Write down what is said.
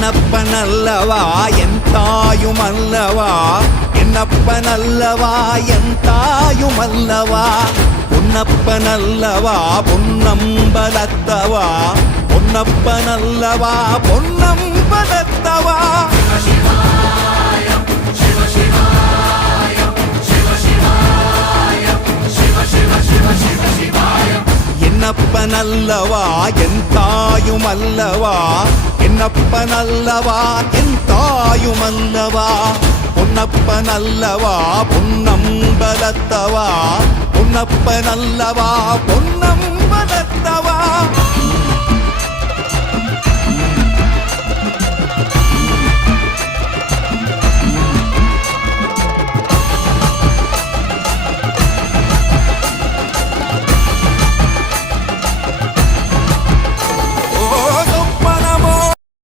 என்னப்பனல்லவா என் தாயுமல்லவா என்னப்பனல்லவா என் தாயுமல்லவா பொன்னப்பனல்லவா பொன்னம்பலத்தவா பொன்னப்பனல்லவா பொன்னம்பலத்தவா என்னப்பனல்லவா என் தாயுமல்லவா என்னப்பனல்லவா என் தாயுமல்லவா பொன்னப்பனல்லவா பொன்னம்பலத்தவா பொன்னப்பனல்லவா பொன்னம்பலத்தவா